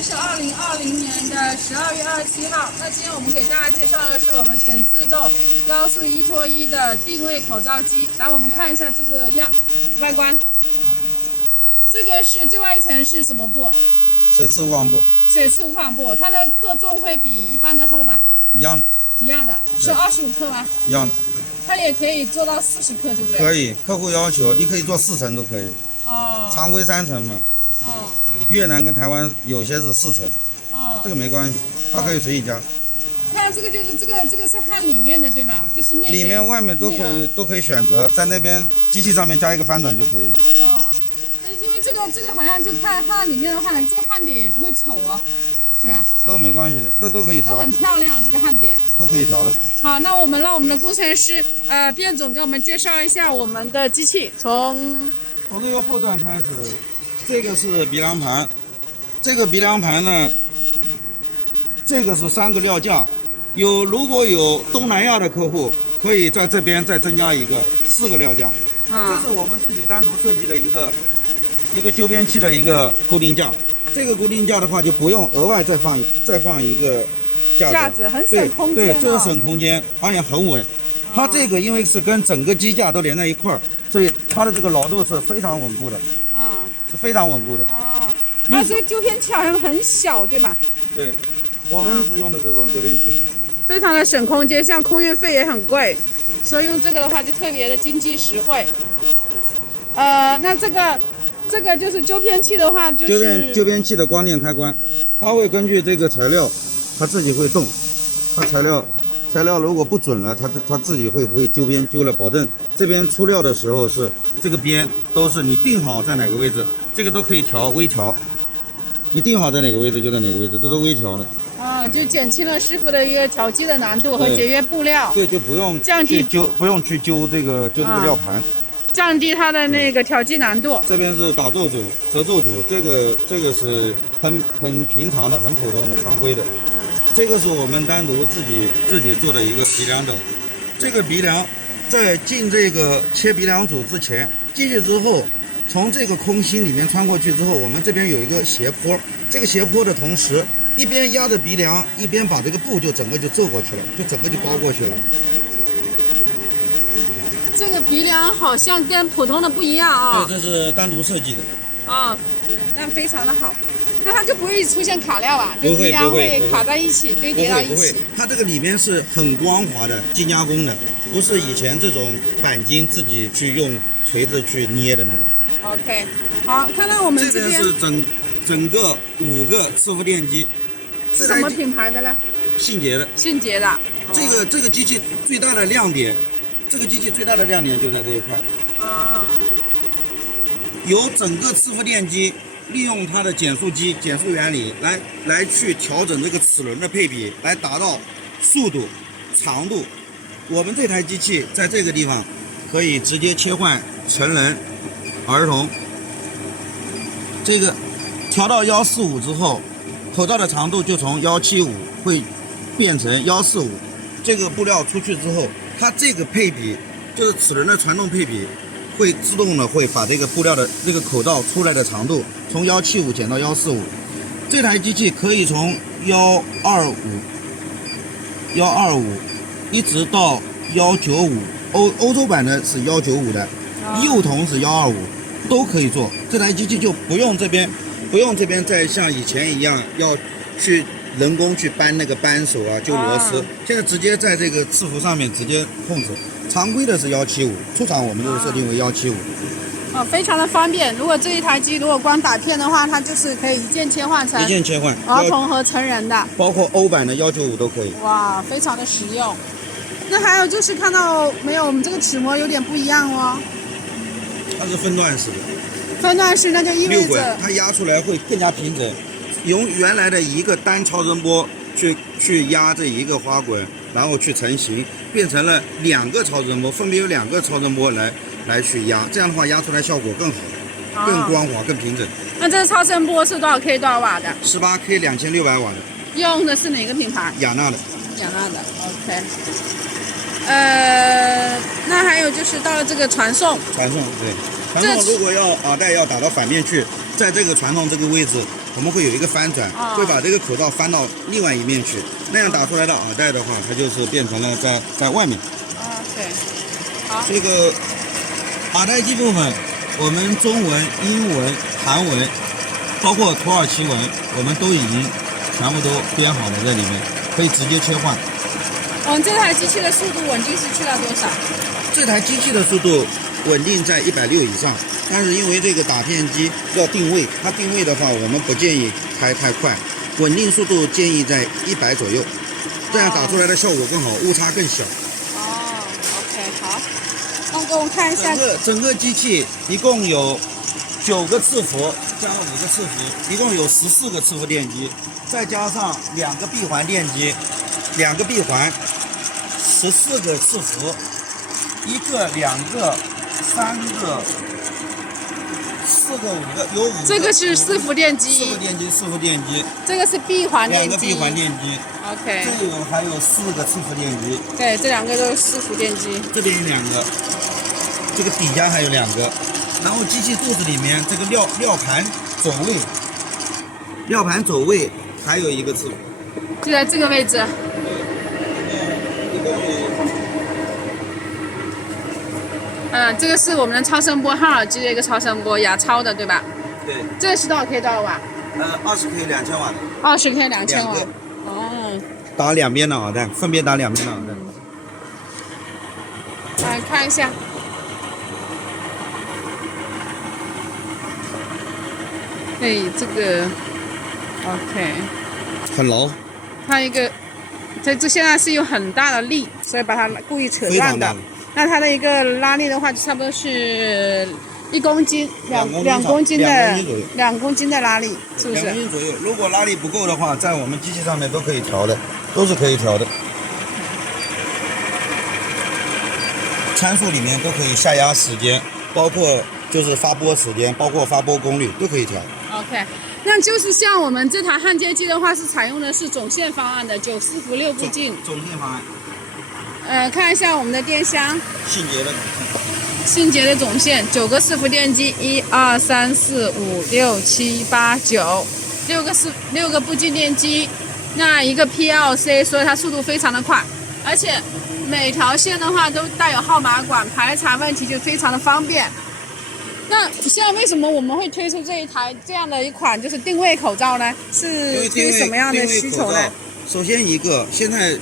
天是2020年12月27号。那今天我们给大家介绍的是我们全自动高速1拖1的定位口罩机。来，我们看一下这个外观。这个是最外一层是什么布？水刺无纺布。水刺无纺布，它的克重会比一般的厚吗？一样的。一样的，是25克吗？一样的。它也可以做到40克，对不对？可以，客户要求你可以做4层都可以。哦。常规3层嘛。哦。越南跟台湾有些是4层。哦。这个没关系，它可以随意加。看这个就是这个是焊里面的对吗？就是内里面外面都可以选择，在那边机器上面加一个翻转就可以了。哦。因为这个好像就看焊里面的话呢，这个焊点也不会丑哦。对啊，都没关系的，这都可以调，都很漂亮，这个焊点都可以调的。好，那我们让我们的工程师卞总给我们介绍一下我们的机器，从这个后段开始，这个是鼻梁盘，这个鼻梁盘呢，这个是3个料架，如果有东南亚的客户，可以在这边再增加一个4个料架。这是我们自己单独设计的一个纠边器的一个固定架。这个固定架的话，就不用额外再放一个架子，很省空间。对，这是省空间，而且很稳。它这个因为是跟整个机架都连在一块儿，所以它的这个牢度是非常稳固的。是非常稳固的。哦。那这个纠边器好像很小，对吗？对，我们一直用的这种纠边器。非常的省空间，像空运费也很贵，所以用这个的话就特别的经济实惠。那这个就是纠边器的话，就是纠边器的光电开关，它会根据这个材料，它自己会动。它材料如果不准了，它自己会纠边纠了，保证这边出料的时候是这个边都是你定好在哪个位置，这个都可以微调。你定好在哪个位置就在哪个位置，这都微调的。就减轻了师傅的一个调机的难度和节约布料。对，就不用去揪这个料盘。降低它的那个调剂难度。这边是打皱组、折皱组，这个是很平常的、很普通的、常规的。这个是我们单独自己做的一个鼻梁斗。这个鼻梁在进这个切鼻梁组之前，进去之后，从这个空心里面穿过去之后，我们这边有一个斜坡。这个斜坡的同时，一边压着鼻梁，一边把这个布就整个就皱过去了，就整个就包过去了。这个鼻梁好像跟普通的不一样啊。对，这是单独设计的。那非常的好。那它就不会出现卡料啊？就鼻梁会卡在一起，堆叠到一起。它这个里面是很光滑的精加工的，不是以前这种钣金自己去用锤子去捏的那种。OK， 好，看到我们这边是整个5个伺服电机。是什么品牌的呢？信捷的。信捷的。这个机器最大的亮点。这个机器最大的亮点就在这一块。由整个伺服电机利用它的减速原理来去调整这个齿轮的配比，来达到速度、长度。我们这台机器在这个地方可以直接切换成人、儿童。这个调到145之后，口罩的长度就从175会变成145。这个布料出去之后，它这个配比就是齿轮的传动配比，会自动的会把这个布料的这个口罩出来的长度从175减到145。这台机器可以从125一直到195，欧洲版的是195的，幼童是125，都可以做。这台机器就不用这边再像以前一样要去人工去扳那个扳手啊、揪螺丝，现在直接在这个伺服上面直接控制。常规的是175，出厂我们就是设定为175。非常的方便。如果这一台机如果光打片的话，它就是可以一键切换成儿童和成人的，包括欧版的195都可以。哇，非常的实用。那还有就是看到没有，我们这个齿模有点不一样哦。它是分段式的。分段式那就意味着它压出来会更加平整。用原来的一个单超声波去压这一个花滚，然后去成型，变成了2个超声波，分别有2个超声波来去压，这样的话压出来效果更好，更光滑，更平整。那这个超声波是多少 K 多少瓦的？18K 2600瓦的。用的是哪个品牌？雅纳的。雅纳的 ，OK。那还有就是到了这个传送。对。传送如果要耳带要打到反面去，在这个传送这个位置我们会有一个翻转，会把这个口罩翻到另外一面去，那样打出来的耳带的话，它就是变成了在外面。对，好。这个耳带机部分，我们中文、英文、韩文，包括土耳其文，我们都已经全部都编好了在里面，可以直接切换。我们这台机器的速度稳定是去到多少？这台机器的速度稳定在160以上，但是因为这个打片机要定位，它定位的话，我们不建议开太快，稳定速度建议在100左右，这样打出来的效果更好，误差更小。OK， 好。那给我们看一下。整个机器一共有9个伺服，加上5个伺服，一共有14个伺服电机，再加上2个闭环电机，2个闭环，14个伺服，1个、2个、3个、4个、5个，有5个。这个是伺服电机。伺服电机。这个是闭环电机。2个闭环电机。OK。这还有4个伺服电机。对，这2个都是伺服电机。这边有2个，这个底下还有2个。然后机器肚子里面这个料盘走位还有一个伺服，就在这个位置。一共有。这个是我们的超声波汉耳机的一个超声波，雅超的，对吧？对。这个是多少 K 多少瓦？20K 2000瓦的。20K 2000瓦。打2边的耳带，分别打2边的耳带。来看一下。这个 OK。很牢。它这现在是有很大的力，所以把它故意扯烂的。那它的一个拉力的话，就差不多是1公斤，2公斤的拉力，是不是？2公斤左右。如果拉力不够的话，在我们机器上面都可以调的，都是可以调的。参数里面都可以下压时间，包括就是发波时间，包括发波功率都可以调。OK， 那就是像我们这台焊接机的话，是采用的是总线方案的9伺服6部进。总线方案。看一下我们的电箱。信捷的总线，9个伺服电机，1、2、3、4、5、6、7、8、9，6个部进电机，那一个 PLC， 所以它速度非常的快，而且每条线的话都带有号码管，排查问题就非常的方便。那现在为什么我们会推出这样的一款就是定位口罩呢？是基于什么样的需求呢？首先现在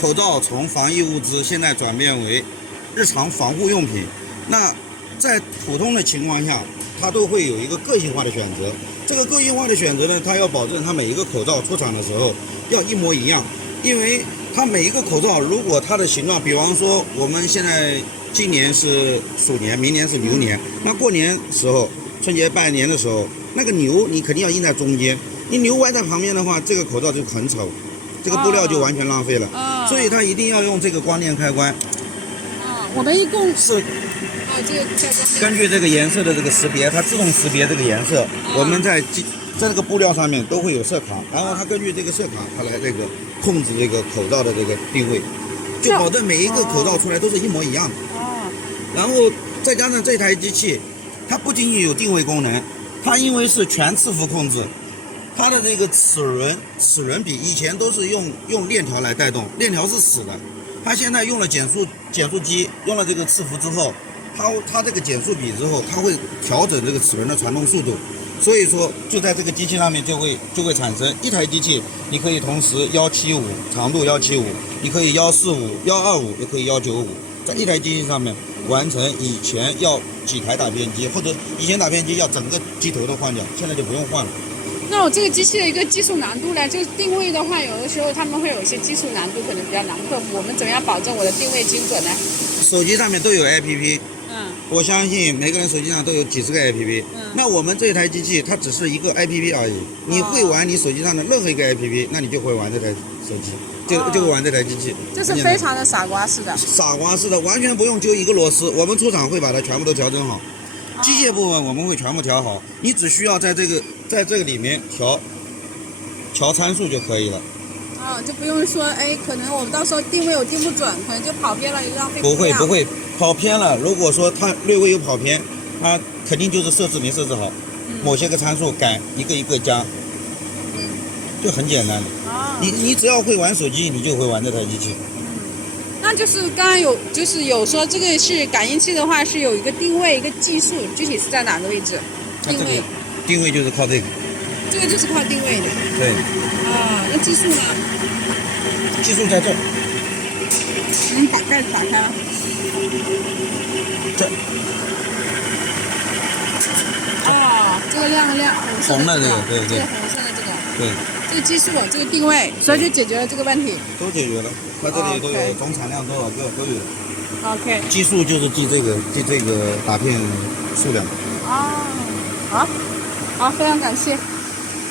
口罩从防疫物资现在转变为日常防护用品，那在普通的情况下，它都会有一个个性化的选择。这个个性化的选择呢，它要保证它每一个口罩出厂的时候要一模一样，因为它每一个口罩如果它的形状，比方说我们现在今年是鼠年，明年是牛年，那过年时候春节拜年的时候，那个牛你肯定要印在中间，你牛歪在旁边的话，这个口罩就很丑。这个布料就完全浪费了，所以它一定要用这个光电开关。我们一共是这个根据这个颜色的这个识别，它自动识别这个颜色。我们在这个布料上面都会有色卡，然后它根据这个色卡，它来这个控制这个口罩的这个定位，就保证每一个口罩出来都是一模一样的。然后再加上这台机器，它不仅仅有定位功能，它因为是全伺服控制。它的这个齿轮比以前都是用链条来带动，链条是死的。它现在用了减速机，用了这个伺服之后，它这个减速比之后，它会调整这个齿轮的传动速度。所以说，就在这个机器上面就会产生一台机器，你可以同时175长度175，你可以145、125，也可以195，在一台机器上面完成以前要几台打片机，或者以前打片机要整个机头都换掉，现在就不用换了。那我这个机器的一个技术难度呢？就是定位的话，有的时候他们会有一些技术难度，可能比较难克服。我们怎样保证我的定位精准呢？手机上面都有 APP，我相信每个人手机上都有几十个 APP。那我们这台机器它只是一个 APP 而已。你会玩你手机上的任何一个 APP，那你就会玩这台手机，就会玩这台机器。这是非常的傻瓜式的。傻瓜式的，完全不用揪一个螺丝，我们出厂会把它全部都调整好。机械部分我们会全部调好，你只需要在这个里面调参数就可以了。就不用说，可能我们到时候定位我定不准，可能就跑偏了，就浪费。不会跑偏了。如果说它略微有跑偏，它肯定就是设置没设置好。某些个参数改一个一个加，就很简单的。哦，你只要会玩手机，你就会玩这台机器。那就是刚刚有说这个是感应器的话是有一个定位一个技术，具体是在哪个位置？定位，定位就是靠这个。这个就是靠定位的。对。啊，那技术呢？技术在这儿。把盖子打开了。这。哦，这个亮，红的这个，对。这个红色的这个。对。这个技术，这个定位，所以就解决了这个问题。都解决了，它这里都有总产量多少个都有。OK。基数就是记这个打片数量。哦，好，非常感谢。